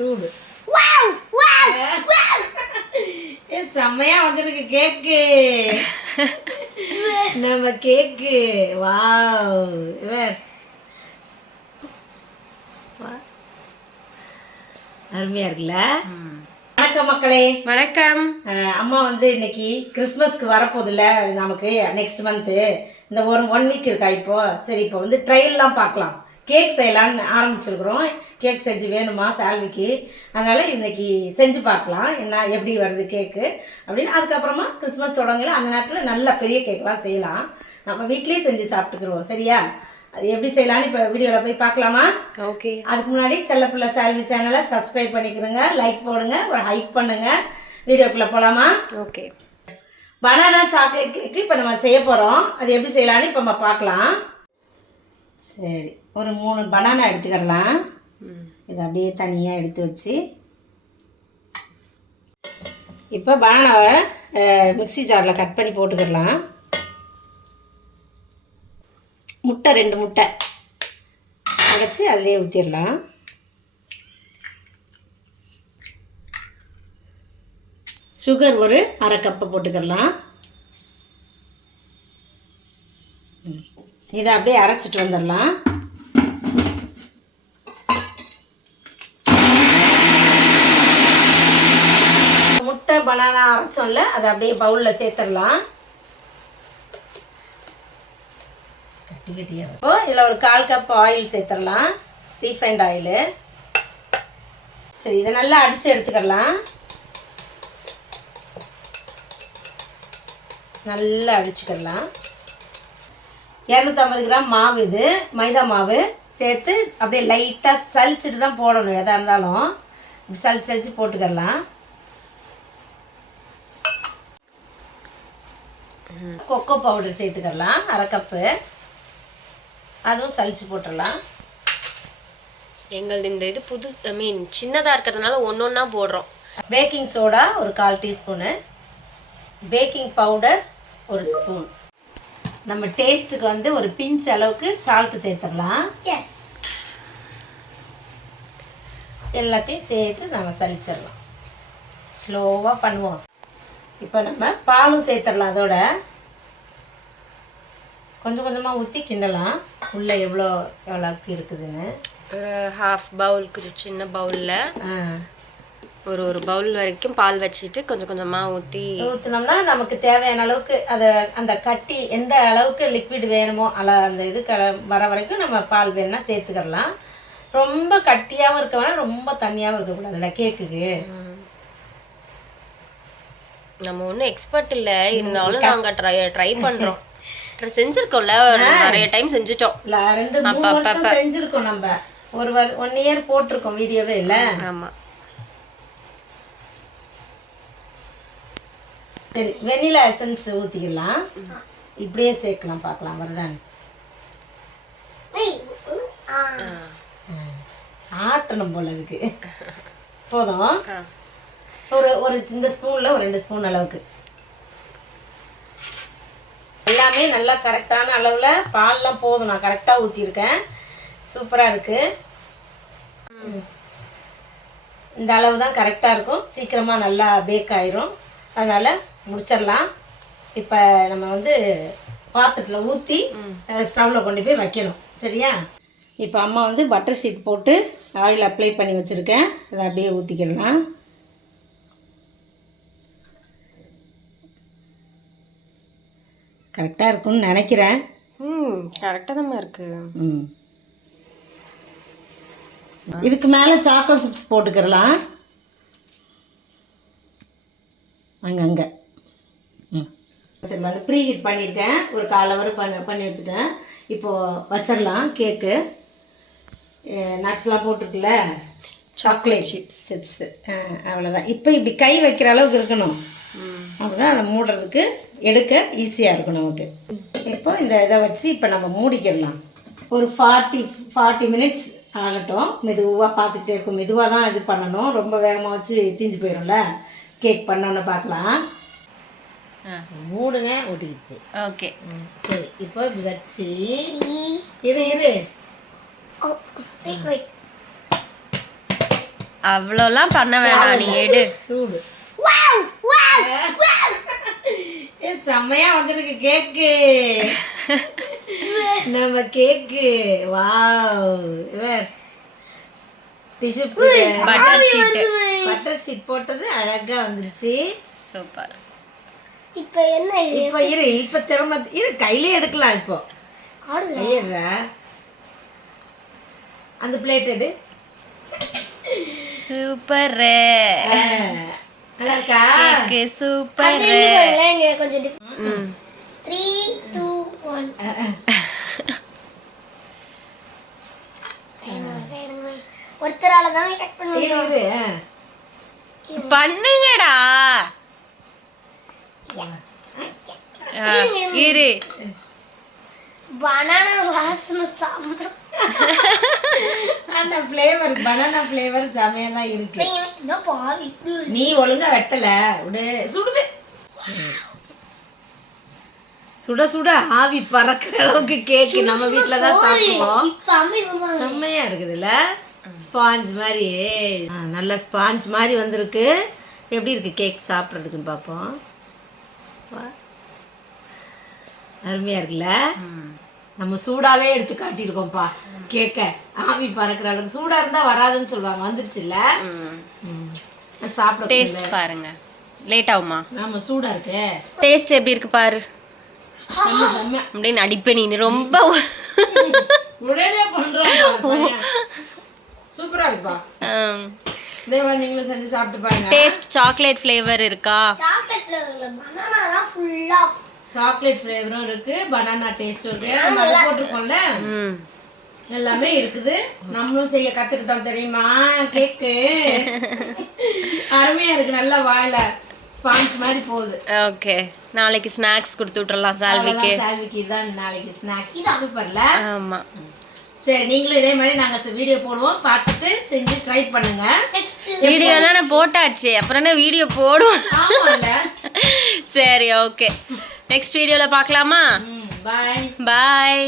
சூடு செம்மையா வந்திருக்கு கேக்கு. நம்ம கேக்கு வாவ் அருமையா இருக்குல்ல. வணக்கம் மக்களே. வணக்கம். அம்மா வந்து இன்னைக்கு கிறிஸ்மஸ்க்கு வரப்போதில்ல, நமக்கு நெக்ஸ்ட் மந்த்து இந்த ஒன் வீக் இருக்கா. இப்போ சரி, இப்போ வந்து ட்ரையல்லாம் பார்க்கலாம். கேக் செய்யலான்னு ஆரம்பிச்சிருக்கிறோம். கேக் செஞ்சு வேணுமா சால்விக்கு, அதனால் இன்னைக்கு செஞ்சு பார்க்கலாம் என்ன எப்படி வருது கேக்கு அப்படின்னு. அதுக்கப்புறமா கிறிஸ்மஸ் தொடங்கல, அந்த நேரத்தில் நல்ல பெரிய கேக்கெலாம் செய்யலாம். நம்ம வீட்லேயே செஞ்சு சாப்பிட்டுக்குருவோம். சரியா? அது எப்படி செய்யலான்னு இப்போ வீடியோவில் போய் பார்க்கலாமா? ஓகே. அதுக்கு முன்னாடி செல்லப்பிள்ளை சால்வி சேனலை சப்ஸ்கிரைப் பண்ணிக்கிறோங்க, லைக் போடுங்க, ஒரு ஹைப் பண்ணுங்கள். வீடியோக்குள்ளே போகலாமா? ஓகே. பனானா சாக்லேட் கேக்கு இப்போ நம்ம செய்ய போகிறோம். அது எப்படி செய்யலான்னு இப்போ நம்ம பார்க்கலாம். சரி, ஒரு 3 பனானா எடுத்துக்கிடலாம். இதை அப்படியே தனியாக எடுத்து வச்சு இப்போ பனானாவை மிக்ஸி ஜாரில் கட் பண்ணி போட்டுக்கிடலாம். முட்டை 2 முட்டை உடைச்சி அதிலே ஊற்றிடலாம். சுகர் ஒரு 1/2 கப்பு போட்டுக்கிடலாம். இதை அப்படியே அரைச்சிட்டு வந்துடலாம். முட்டை பனானா அரைச்சோம்ல, அதை அப்படியே பவுலில் சேர்த்துடலாம். இப்போ இதில் ஒரு 1/4 கப் ஆயில் சேர்த்துடலாம், ரீஃபைண்ட் ஆயிலு. சரி, இதை நல்லா அடித்து எடுத்துக்கலாம். நல்லா அடிச்சுக்கலாம். 250 கிராம் மாவு, இது மைதா மாவு சேர்த்து அப்படியே லைட்டாக சலிச்சுட்டு தான் போடணும். எதாக இருந்தாலும் இப்படி சலிச்சு போட்டுக்கலாம். கொக்கோ பவுடர் சேர்த்துக்கலாம் 1/2 கப்பு, அதுவும் சலிச்சு போட்டுடலாம். எங்களது இந்த இது புது சின்னதாக இருக்கிறதுனால ஒன்றா போடுறோம். பேக்கிங் சோடா ஒரு 1/4 டீஸ்பூனு, பேக்கிங் பவுடர் 1 ஸ்பூன், நம்ம டேஸ்ட்டுக்கு வந்து ஒரு பிஞ்ச் அளவுக்கு சால்ட்டு சேர்த்துடலாம். எஸ், எல்லாத்தையும் சேர்த்து நம்ம சலிச்சிடலாம். ஸ்லோவாக பண்ணுவோம். இப்போ நம்ம பாலும் சேர்த்துடலாம். அதோட கொஞ்சம் கொஞ்சமாக ஊற்றி கிண்டலாம். உள்ளே எவ்வளோக்கு இருக்குதுன்னு ஒரு 1/2 பவுலுக்கு, சின்ன பவுலில் ஒரு பவுல் வரைக்கும் பால் வச்சுட்டு கொஞ்சம் கொஞ்சமாக ஊற்றினோம்னா நமக்கு தேவையான அளவுக்கு அந்த கட்டி எந்த அளவுக்கு லிக்விட் வேணுமோ அந்த இது வர வரைக்கும் நம்ம பால் வேணும்னா சேர்த்துக்கிடலாம். ரொம்ப கட்டியாகவும் இருக்க வேணாம், ரொம்ப தண்ணியாகவும் இருக்கக்கூடாதுல்ல கேக்குக்கு. நம்ம ஒன்றும் எக்ஸ்பர்ட் இல்லை, இருந்தாலும் நாங்கள் ட்ரை பண்ணுறோம். செஞ்சுருக்கோம்ல, நிறைய டைம் செஞ்சுட்டோம். 2-3 வருஷம் செஞ்சுருக்கோம். நம்ம 1 இயர் போட்டிருக்கோம் வீடியோவே இல்லை. ஆமாம். சரி, வெனிலா எசன்ஸ் ஊற்றிக்கலாம். இப்படியே சேர்க்கலாம், பார்க்கலாம் வருதான்னு. ஆட்டணும் போல இருக்கு. போதும். ஒரு இந்த ஸ்பூனில் ஒரு 2 ஸ்பூன் அளவுக்கு. எல்லாமே நல்லா கரெக்டான அளவில் பால்லாம் போதும். நான் கரெக்டாக ஊற்றிருக்கேன். சூப்பராக இருக்குது. இந்த அளவு தான் கரெக்டாக இருக்கும். சீக்கிரமாக நல்லா பேக் ஆயிரும். அதனால் முடிச்சிடலாம். இப்போ நம்ம வந்து பாத்திரத்தில் ஊற்றி ஸ்டவ்வில் கொண்டு போய் வைக்கணும். சரியா? இப்போ அம்மா வந்து பட்டர் ஷீட் போட்டு ஆயில் அப்ளை பண்ணி வச்சுருக்கேன். அதை அப்படியே ஊற்றிக்கிடலாம். கரெக்டாக இருக்குன்னு நினைக்கிறேன். கரெக்டாக தான் இருக்குது. இதுக்கு மேலே சாக்கோ சிப்ஸ் போட்டுக்கிறலாம். அங்கங்கே வச்சிடலாம். ப்ரீ ஹீட் பண்ணியிருக்கேன். ஒரு 1/4 ஹவர் பண்ணி வச்சுட்டேன். இப்போது வச்சிடலாம். கேக்கு நட்ஸ்லாம் போட்டிருக்குல்ல, சாக்லேட் சிப்ஸு அவ்வளோதான். இப்போ இப்படி கை வைக்கிற அளவுக்கு இருக்கணும். அப்படிதான் அதை மூடுறதுக்கு எடுக்க ஈஸியாக இருக்கும் நமக்கு. இப்போ இந்த இதை வச்சு இப்போ நம்ம மூடிக்கிடலாம். ஒரு 40 மினிட்ஸ் ஆகட்டும். மெதுவாக பார்த்துக்கிட்டே இருக்கும். மெதுவாக தான் இது பண்ணணும். ரொம்ப வேகமாக வச்சு தீஞ்சு போயிடும்ல. கேக் பண்ணோன்னு பார்க்கலாம். மூடுங்க, ஒட்டிக்கிடுச்சு. ஓகே. சரி, இப்போ இப்படி வச்சு இரு அவ்வளோலாம் பண்ண வேணாம், நீ எடு. சூடு ஏ செம்மையா வந்திருக்கு கேக்கு. நம்ம கேக்கு வாவ். டிஷ்யூ பட்டர் ஷீட் போட்டது அழகா வந்துருச்சு. சூப்பர். இப்போ என்ன இப்போ இப்போ திரும்ப கையிலே எடுக்கலாம். இப்போ கையிடுற அந்த பிளேட் எடு. சூப்பர். நல்லா இருக்கா கேக்கு? சூப்பர். கொஞ்சம் டிஃபரெண்ட். 3 2 1 ஒருத்தரால தான் கட் பண்ணுங்க. பண்ணுங்கடா. இரு. பனானா வாசனை சாப்பிடு. அந்த ஃப்ளேவர் பனானா ஃப்ளேவர் செமையா தான் இருக்கு. எனக்கு என்ன பாவி இப்படி ஒரு நீ ஒழுங்கா வெட்டல விடு. சுடுது. சுட சுட ஆவி பறக்கிற அளவுக்கு கேக் நம்ம வீட்ல தான் சாப்பிடுவோம். இப்ப அம்மா சொல்றாங்க செம்மையா இருக்குதுல்ல, ஸ்பாஞ்ச் மாதிரி. நல்ல ஸ்பாஞ்ச் மாதிரி வந்திருக்கு. எப்படி இருக்கு கேக் சாப்பிட்றதுக்குன்னு பார்ப்போம். அருமையா இருக்குல்ல. நம்ம சூடாவே எடுத்து காட்டியிருக்கோம்ப்பா கேக்க. ஆவி பறக்கிற அளவுக்கு சூடா இருந்தா வராதுன்னு சொல்லுவாங்க, வந்துருச்சுல்ல. சாப்பிட டேஸ்ட் பாருங்க. லேட் ஆகுமா? ஆமா சூடா இருக்கு. டேஸ்ட் எப்படி இருக்கு பாரு. அப்படின்னு அடிப்பேன் நீ ரொம்ப. உடனே பண்றோம். சூப்பரா இருக்குப்பா. தேவா நீங்களும் செஞ்சு சாப்பிட்டு பாருங்க. டேஸ்ட் சாக்லேட் ஃப்ளேவர் இருக்கா? சாக்லேட் ஃப்ளேவர்ல பனானா தான் ஃபுல்லா. சாக்லேட் ஃப்ளேவரும் இருக்கு, பனானா டேஸ்டும் இருக்கு. நம்ம அதை போட்டிருக்கோம்ல, எல்லாமே இருக்குது. நம்மளும் செய்ய கத்துக்கிட்டோம் தெரியுமா கேக்கு. அருமையா இருக்கு. நல்லா வாயில ஸ்பாஞ்ச் மாதிரி போகுது. ஓகே, நாளைக்கு ஸ்நாக்ஸ் கொடுத்து விட்டுறலாம் சால்விக்கு. சால்விக்கு தான் நாளைக்கு ஸ்நாக்ஸ். சூப்பர்ல. ஆமா. சரி, நீங்களும் இதே மாதிரி நாங்க வீடியோ போடுவோம், பார்த்துட்டு செஞ்சு ட்ரை பண்ணுங்க. வீடியோ தானே போட்டாச்சு, அப்புறம் என்ன வீடியோ போடுவோம். சரி, ஓகே. நெக்ஸ்ட் வீடியோல பார்க்கலாமா? பாய் பாய்.